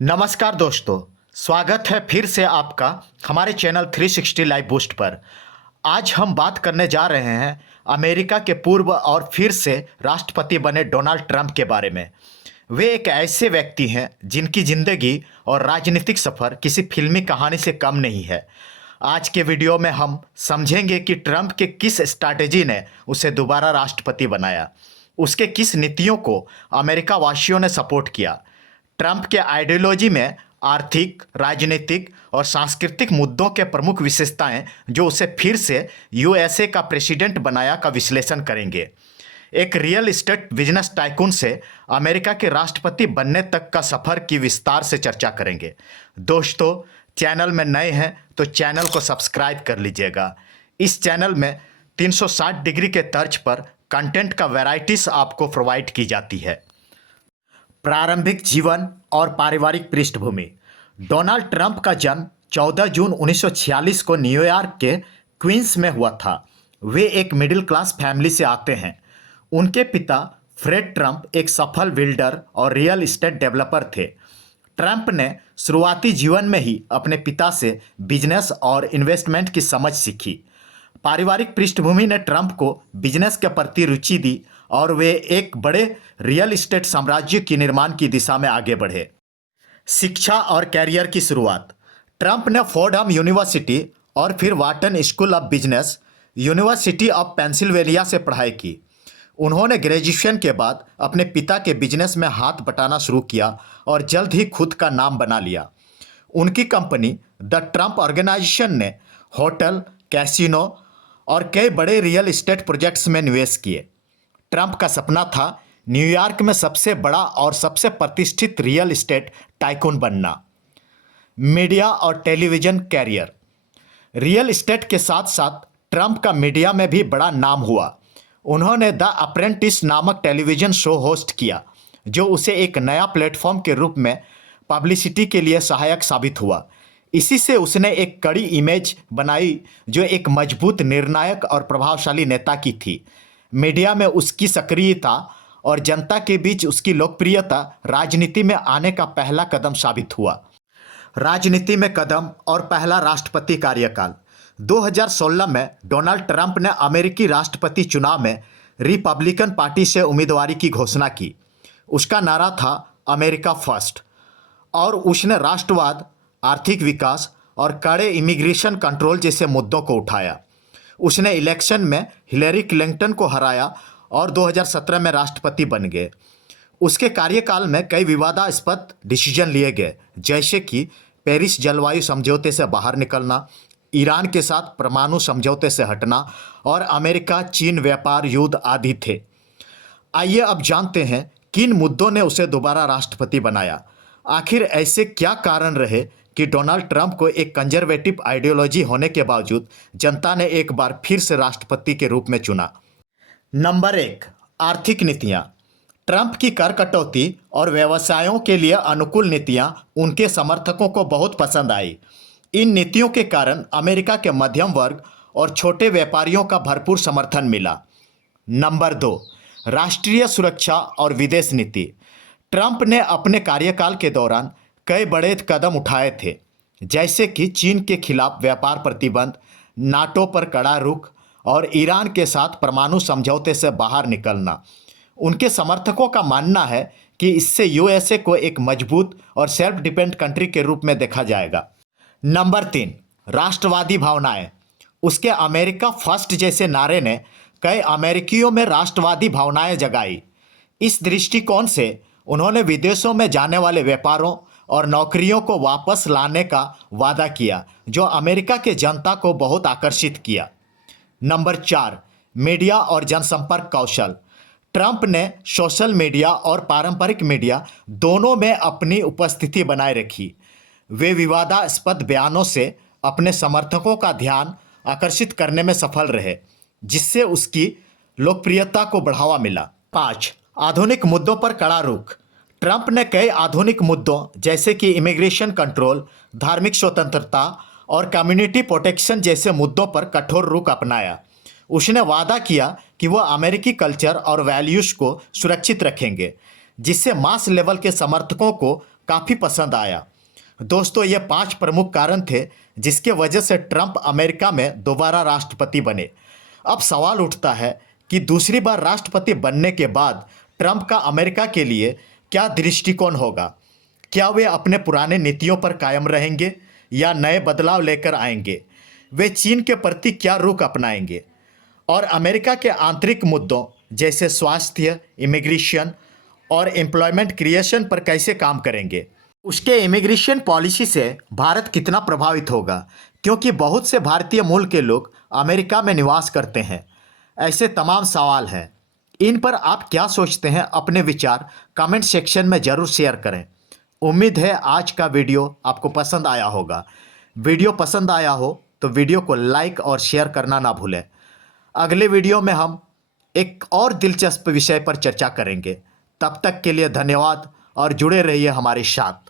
नमस्कार दोस्तों, स्वागत है फिर से आपका हमारे चैनल 360 लाइव बूस्ट पर। आज हम बात करने जा रहे हैं अमेरिका के पूर्व और फिर से राष्ट्रपति बने डोनाल्ड ट्रंप के बारे में। वे एक ऐसे व्यक्ति हैं जिनकी ज़िंदगी और राजनीतिक सफ़र किसी फिल्मी कहानी से कम नहीं है। आज के वीडियो में हम समझेंगे कि ट्रंप के किस स्ट्रैटेजी ने उसे दोबारा राष्ट्रपति बनाया, उसके किस नीतियों को अमेरिका वासियों ने सपोर्ट किया, ट्रंप के आइडियोलॉजी में आर्थिक, राजनीतिक और सांस्कृतिक मुद्दों के प्रमुख विशेषताएं जो उसे फिर से यूएसए का प्रेसिडेंट बनाया का विश्लेषण करेंगे। एक रियल एस्टेट बिजनेस टाइकून से अमेरिका के राष्ट्रपति बनने तक का सफ़र की विस्तार से चर्चा करेंगे। दोस्तों, चैनल में नए हैं तो चैनल को सब्सक्राइब कर लीजिएगा। इस चैनल में 360 डिग्री के तर्ज पर कंटेंट का वैरायटीज आपको प्रोवाइड की जाती है। प्रारंभिक जीवन और पारिवारिक पृष्ठभूमि। डोनाल्ड ट्रंप का जन्म 14 जून 1946 को न्यूयॉर्क के क्वींस में हुआ था। वे एक मिडिल क्लास फैमिली से आते हैं। उनके पिता फ्रेड ट्रंप एक सफल बिल्डर और रियल एस्टेट डेवलपर थे। ट्रंप ने शुरुआती जीवन में ही अपने पिता से बिजनेस और इन्वेस्टमेंट की समझ सीखी। पारिवारिक पृष्ठभूमि ने ट्रंप को बिजनेस के प्रति रुचि दी और वे एक बड़े रियल एस्टेट साम्राज्य की निर्माण की दिशा में आगे बढ़े। शिक्षा और कैरियर की शुरुआत। ट्रंप ने फोर्डहम यूनिवर्सिटी और फिर Wharton school of business, university of Pennsylvania से पढ़ाई की। उन्होंने ग्रेजुएशन के बाद अपने पिता के बिजनेस में हाथ बटाना शुरू किया और जल्द ही खुद का नाम बना लिया। उनकी कंपनी द ट्रंप ऑर्गेनाइजेशन ने होटल, कैसीनो और कई बड़े रियल एस्टेट प्रोजेक्ट्स में निवेश किए। ट्रंप का सपना था न्यूयॉर्क में सबसे बड़ा और सबसे प्रतिष्ठित रियल एस्टेट टाइकून बनना। मीडिया और टेलीविज़न कैरियर। रियल एस्टेट के साथ साथ ट्रंप का मीडिया में भी बड़ा नाम हुआ। उन्होंने द अप्रेंटिस नामक टेलीविज़न शो होस्ट किया, जो उसे एक नया प्लेटफॉर्म के रूप में पब्लिसिटी के लिए सहायक साबित हुआ। इसी से उसने एक कड़ी इमेज बनाई जो एक मजबूत, निर्णायक और प्रभावशाली नेता की थी। मीडिया में उसकी सक्रियता और जनता के बीच उसकी लोकप्रियता राजनीति में आने का पहला कदम साबित हुआ। राजनीति में कदम और पहला राष्ट्रपति कार्यकाल। 2016 में डोनाल्ड ट्रंप ने अमेरिकी राष्ट्रपति चुनाव में रिपब्लिकन पार्टी से उम्मीदवारी की घोषणा की। उसका नारा था अमेरिका फर्स्ट और उसने राष्ट्रवाद, आर्थिक विकास और कड़े इमिग्रेशन कंट्रोल जैसे मुद्दों को उठाया। उसने इलेक्शन में हिलेरी क्लिंटन को हराया और 2017 में राष्ट्रपति बन गए। उसके कार्यकाल में कई विवादास्पद डिसीजन लिए गए, जैसे कि पेरिस जलवायु समझौते से बाहर निकलना, ईरान के साथ परमाणु समझौते से हटना और अमेरिका चीन व्यापार युद्ध आदि थे। आइए अब जानते हैं किन मुद्दों ने उसे दोबारा राष्ट्रपति बनाया। आखिर ऐसे क्या कारण रहे कि डोनाल्ड ट्रंप को एक कंजर्वेटिव आइडियोलॉजी होने के बावजूद जनता ने एक बार फिर से राष्ट्रपति के रूप में चुना। नंबर 1, आर्थिक नीतियाँ। ट्रंप की कर कटौती और व्यवसायों के लिए अनुकूल नीतियाँ उनके समर्थकों को बहुत पसंद आई। इन नीतियों के कारण अमेरिका के मध्यम वर्ग और छोटे व्यापारियों का भरपूर समर्थन मिला। नंबर 2, राष्ट्रीय सुरक्षा और विदेश नीति। ट्रंप ने अपने कार्यकाल के दौरान कई बड़े कदम उठाए थे, जैसे कि चीन के खिलाफ व्यापार प्रतिबंध, नाटो पर कड़ा रुख और ईरान के साथ परमाणु समझौते से बाहर निकलना। उनके समर्थकों का मानना है कि इससे यूएसए को एक मजबूत और सेल्फ डिपेंड कंट्री के रूप में देखा जाएगा। नंबर 3, राष्ट्रवादी भावनाएं। उसके अमेरिका फर्स्ट जैसे नारे ने कई अमेरिकियों में राष्ट्रवादी भावनाएं जगाई। इस दृष्टिकोण से उन्होंने विदेशों में जाने वाले व्यापारों और नौकरियों को वापस लाने का वादा किया, जो अमेरिका के जनता को बहुत आकर्षित किया। नंबर 4, मीडिया और जनसंपर्क कौशल। ट्रंप ने सोशल मीडिया और पारंपरिक मीडिया दोनों में अपनी उपस्थिति बनाए रखी। वे विवादास्पद बयानों से अपने समर्थकों का ध्यान आकर्षित करने में सफल रहे, जिससे उसकी लोकप्रियता को बढ़ावा मिला। 5, आधुनिक मुद्दों पर कड़ा रुख। ट्रंप ने कई आधुनिक मुद्दों जैसे कि इमिग्रेशन कंट्रोल, धार्मिक स्वतंत्रता और कम्युनिटी प्रोटेक्शन जैसे मुद्दों पर कठोर रुख अपनाया। उसने वादा किया कि वह अमेरिकी कल्चर और वैल्यूज़ को सुरक्षित रखेंगे, जिससे मास लेवल के समर्थकों को काफ़ी पसंद आया। दोस्तों, ये 5 प्रमुख कारण थे जिसके वजह से ट्रंप अमेरिका में दोबारा राष्ट्रपति बने। अब सवाल उठता है कि दूसरी बार राष्ट्रपति बनने के बाद ट्रंप का अमेरिका के लिए क्या दृष्टिकोण होगा? क्या वे अपने पुराने नीतियों पर कायम रहेंगे या नए बदलाव लेकर आएंगे? वे चीन के प्रति क्या रुख अपनाएंगे और अमेरिका के आंतरिक मुद्दों जैसे स्वास्थ्य, इमिग्रेशन और एम्प्लॉयमेंट क्रिएशन पर कैसे काम करेंगे? उसके इमिग्रेशन पॉलिसी से भारत कितना प्रभावित होगा, क्योंकि बहुत से भारतीय मूल के लोग अमेरिका में निवास करते हैं। ऐसे तमाम सवाल हैं। इन पर आप क्या सोचते हैं? अपने विचार कमेंट सेक्शन में ज़रूर शेयर करें। उम्मीद है आज का वीडियो आपको पसंद आया होगा। वीडियो पसंद आया हो तो वीडियो को लाइक और शेयर करना ना भूलें। अगले वीडियो में हम एक और दिलचस्प विषय पर चर्चा करेंगे। तब तक के लिए धन्यवाद और जुड़े रहिए हमारे साथ।